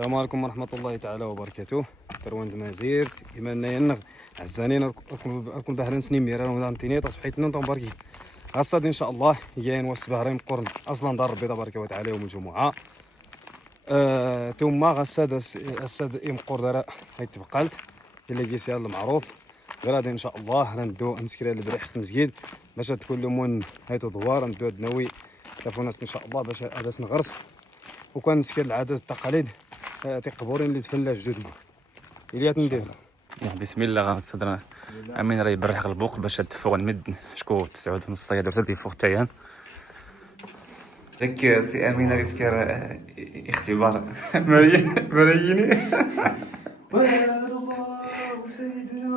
السلام عليكم ورحمة الله تعالى وبركاته. كروان دمازيرت إيماننا ينغ عزانين أكون بحرين سنين ميران ودان تينيت أصبحت نون تنباركي غصاد إن شاء الله يين وسبهرين قرن أصلا دار ربي تبارك وتعالى يوم الجمعة. ثم غصاد الساد إم قردرة هيتبقالت اللي جيسي المعروف غادي إن شاء الله ندو نسكري البريح في المسجد باش تكون لمون هايتو دوار ندو دنوي كافوناس إن شاء الله باش هذا نغرس وكان نسكر العادات التقاليد تقبورين اللي تفلا جدودنا إليات ندير. بسم الله غنصدر امين راه يبرح البوق باش تفوق نمد شكون 9 ونص درت هذه فوق تاعي لك سي امين راه يسكر اختبار مريني الله سيدنا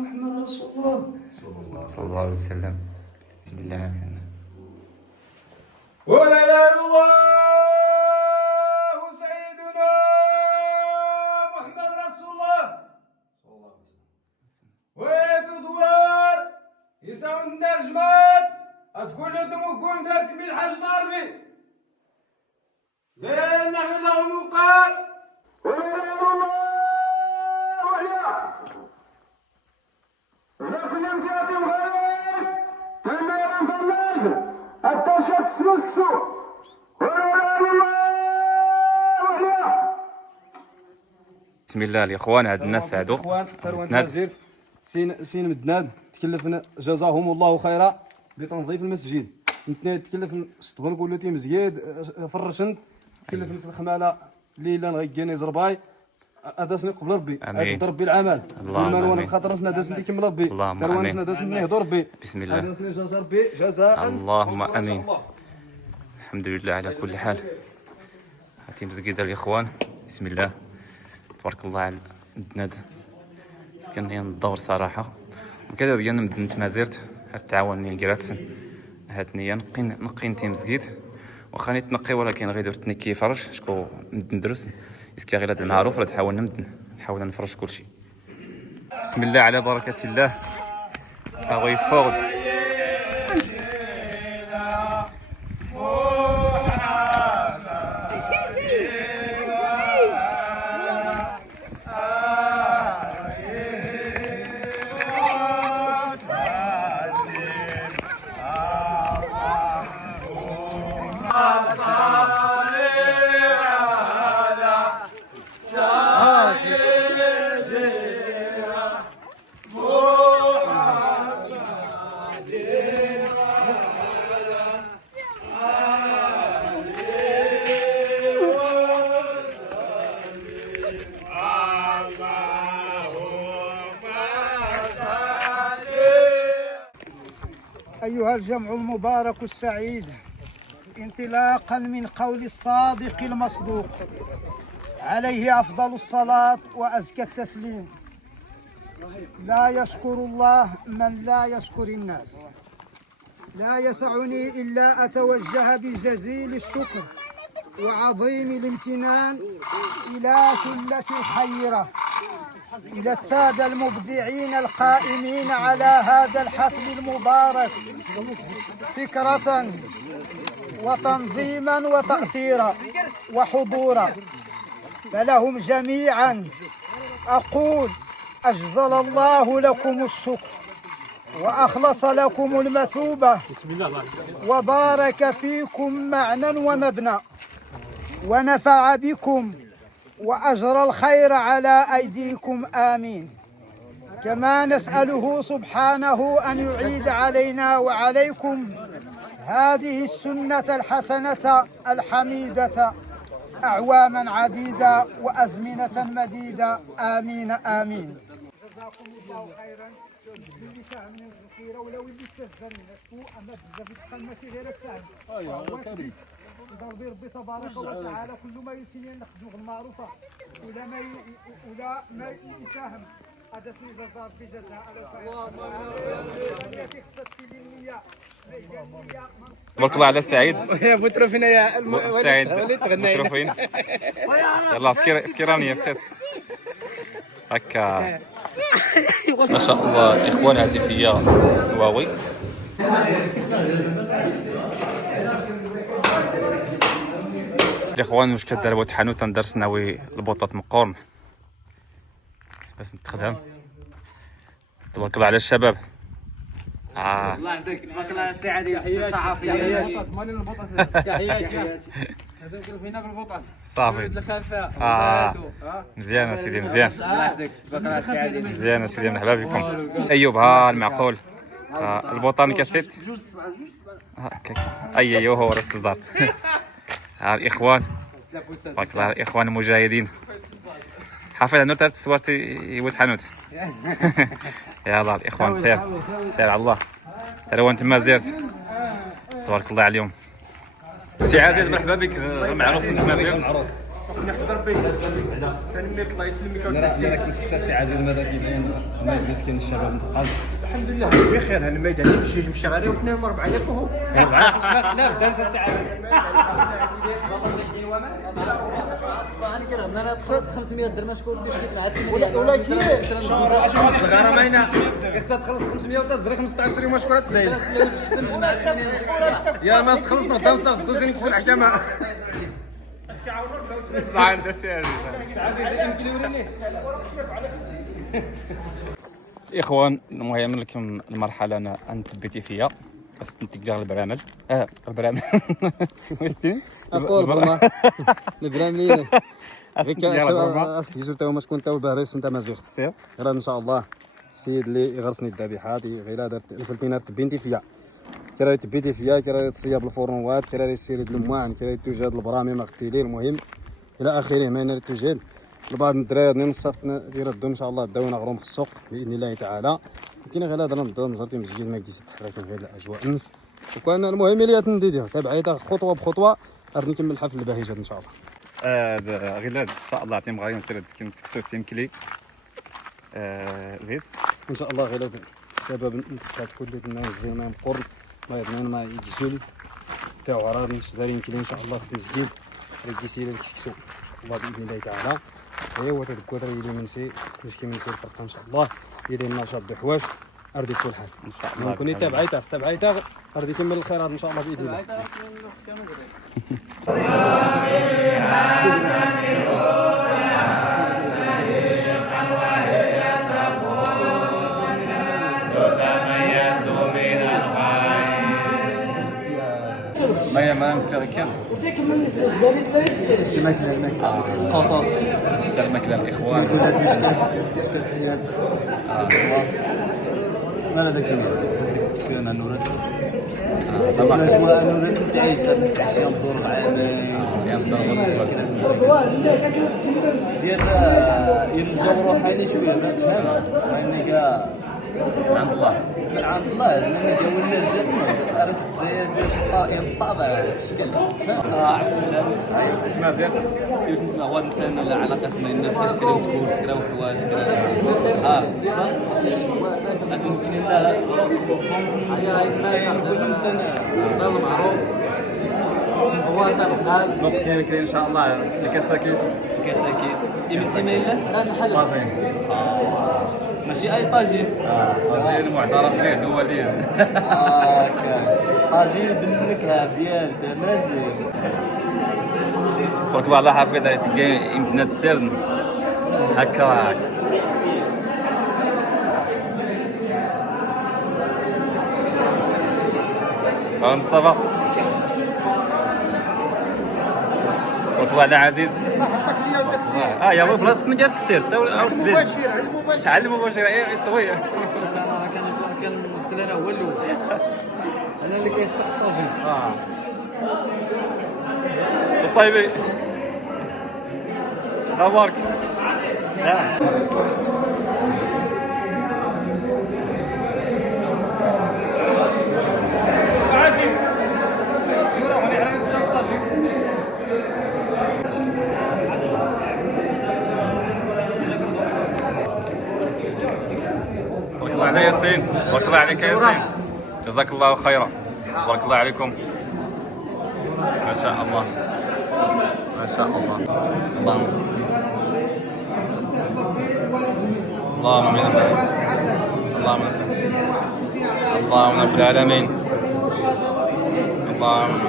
محمد رسول الله صلى الله عليه وسلم. بسم الله ولا اله الا الله سيدنا محمد رسول الله صلى الله عليه وسلم. ويتو دوار يساوي ندار جمال تقول لهم وكون دارت بالحج ضاربي لان لهم وقال ولا اله الا الله وحده لكن امتياز الغيب تنير فلاش حتى شك سلسكسو ولا اله الا الله وحده. بسم الله الاخوان هاد الناس هادو اخوان كروان تازير سين مدناد تكلفنا جزاهم الله خيرا بتنظيف المسجد نتنا تكلف سطبا نقولوا تي مزياد فرشنت تكلف نس الخماله ليلا نغيكاني زرباي هذا سني قبل ربي هذا ربي العمل اللهم وانا بخاطر سنا داس نديك من ربي كروان سنا داس من يهضر ربي بسم الله هذا سني جزا ربي جزاء اللهم امين. الحمد لله على كل حال. هاتي مسجد الاخوان بسم الله تبارك الله على الدناد سكن الدور صراحه وكذا ديالنا مدينه مازيرت تعاونني الكرات هاتني نقي نتي مسجد واخا نتنقي ولكن غير درت نكي فرش شكون ندرس اسكي غير هذا المعروف راه تحاولنا نحاول نفرش كلشي. بسم الله على بركه الله اغوي فوق أيها الجمع المبارك السعيد، انطلاقا من قول الصادق المصدوق عليه أفضل الصلاة وأزكى التسليم: لا يشكر الله من لا يشكر الناس. لا يسعني إلا أتوجه بجزيل الشكر وعظيم الامتنان إلى ثلة الخيرة، إلى السادة المبدعين القائمين على هذا الحفل المبارك فكرة وتنظيما وتأثيرا وحضورا، فلهم جميعا أقول أجزل الله لكم الشكر وأخلص لكم المثوبة وبارك فيكم معنى ومبنى ونفع بكم وأجرى الخير على أيديكم آمين. كما نسأله سبحانه أن يعيد علينا وعليكم هذه السنة الحسنة الحميدة أعواما عديدة وأزمنة مديدة آمين آمين. جزاكم الله خيرا. اللي ساهم من الخير ولو اللي استهزن أما بزاف يتقنى في غير الساهم ضربي ربي تبارك وتعالى كل ما يسين نخدوه المعروفة ولا ما يساهم هذا سني جزار في جزاء التي خصت في النية تبارك الله على سعيد يا مترفين يا سعيد مترفين يلا فكي راني فكاس هكا ما شاء الله اخوان هاتفيه هواوي الاخوان واش كدار بوت حانوت تندرس ناوي البوطات مقورن باش نتخدم. تبارك الله على الشباب. الله يعطيك تبارك الله على الساعه ديال الصحافي. تحياتي هذوك فينا بالبطاط صافي الخفاء مزيان سيدي مزيان. الله يعطيك تبارك الله على الساعه ديال مزيان سيدي مرحبا بكم. ايوب ها المعقول البوطان كاسيت ايوه هو راس تصدر. ها الاخوان تبارك الله على الاخوان المجاهدين. حافظ على نور تاع تصورتي يود حانوت. يلا الاخوان سير على الله. ترى وانت ما زرت تبارك الله عليهم. سي عزيز مرحبا بك. معروف انك ما زرت. نحضر به كان ميت الله يسلمك. انا كنسقسى السي عزيز ماذا كيبين مسكين الشباب نتقال. الحمد لله بخير. هذا الميدان اللي في الجيج مشى غادي وكنا 4000 وهو لا بدا نسى السي عزيز. انا كنهضر انا تصاص 500 درهم شكون تشريك مع ولا كي الغرامه خصها تخلص 500 وتزري 15 يوم شكون تزايد يا ناس تخلص نهضر نصاف دوزي نكسب الحكامه. اخوان المهم لكم المرحله انا انت فيها خاص نتقدر البرامج البرامج اقول برما البرامج هيك استجيزو تا هما شكون تا باريس انت مازيغ سير غير ان شاء الله السيد اللي يغرسني الذبيحات غير درت الفلتينار تبينتي فيا كرا تبيتي فيا كرا تصيب الفورنوات كرا يسير المواعن كرا توجد البرامي مغتيلي المهم الى اخره ما انا توجد لبعض الدراري نصفتنا تيردوا ان شاء الله داونا غروم في السوق باذن الله تعالى. كاين غير هذا نبدا نزرتي مسكين ما كيجيش تحرك في هذه الاجواء انس وكان المهم اللي تندير تبعيتها خطوه بخطوه غادي نكمل الحفل البهيج ان شاء الله. غير ان شاء الله عطيهم غادي نتر مسكين تكسو سيمكلي زيد ان شاء الله غير الشباب نتقاد كل الناس زينا مقرن ما يضمن ما يجزولي تاع غراد نشتري يمكن ان شاء الله في المسجد ريكيسير الكسكسو الله باذن الله تعالى. ايوا تذكر اللي من شيء مش كيما نسير فرقه ان شاء الله يدير لنا شاد بحواش اردي كل حال ان شاء الله. ممكن تبعيتها غادي يكمل الخيرات ان شاء الله باذن الله. ما نسكر كان الماكله القصص الماكله الاخوان يقول لك اش كتسير ما هذا كاين صوتك سكشن انا ولد زعما شويه انا ولد تعيش تعشى الدور العالي ديال يرجعوا روحاني شويه ما تفهم يعني كاع عند الله من عند الله لما جاو الناس رست زياد الطابع في الشكل تفهم عبد السلام ما زرت يوسف هو انت العلاقه سمع الناس كتكراو تقول تكراو حوايج صافي غادي نسمي الله نقول انت معروف دوار تاع الخال نقطة كاين ان شاء الله الكاساكيس يمسي مايلا هذا الحل طاجين ماشي اي طاجين طاجين معترف به دوليا طاجين بالنكهه ديال تمازيغ تبارك الله على حافظ تلقى يمكن تسترن هكا مصطفى تبارك الله على عزيز يلا بلاصه نقدر تسير تعال المباشر طويل كنغسل انا هو الاول انا اللي كيفتح الطاجين طيبي هاورك بارك الله على ياسين بارك الله عليك ياسين جزاك الله خيرا بارك الله عليكم ما شاء الله ما شاء الله اللهم اللهم رب العالمين اللهم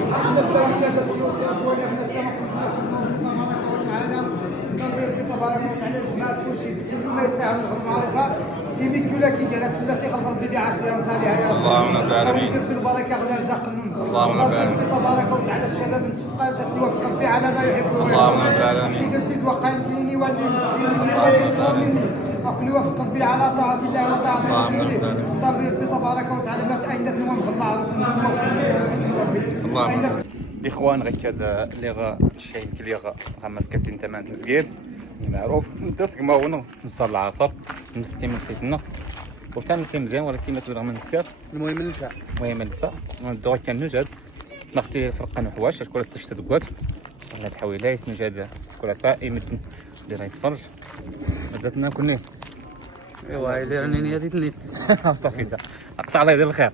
تبارك وتعالى الجماعه كلشي كل ما يساهم بالمعروفه سيمي كولا كي قالت ولا سي خلف ربي ب10 امثالها يا رب. اللهم رب العالمين. يدير بالبركه غدا رزق منه. اللهم رب العالمين. تبارك وتعالى الشباب نتفقات توفق ربي على ما يحب ويرضى. اللهم رب العالمين. يدير بيز وقايم سيني واللي يفهم مني وكل يوفق ربي على طاعه الله وطاعه رسوله. نطلب ربي تبارك وتعالى ما تعيننا نوم بالمعروف ونوم بالمعروف. الاخوان غير كذا اللي غا شايف كلي غا ماسكتين تمام مسجد معروف ندرس كما هو نصلي العصر نستي من سيدنا وثاني نسي مزيان ولكن الناس بغا ما نسكر المهم ننسى المهم لسا ندور كان نوجد نختي فرقان وحواش شكون تشتد كوات على الحويلات نوجد كل صائم اللي راه يتفرج مازالنا كوني ايوا اللي راني نيتي تنيت صافي اقطع الله يدير الخير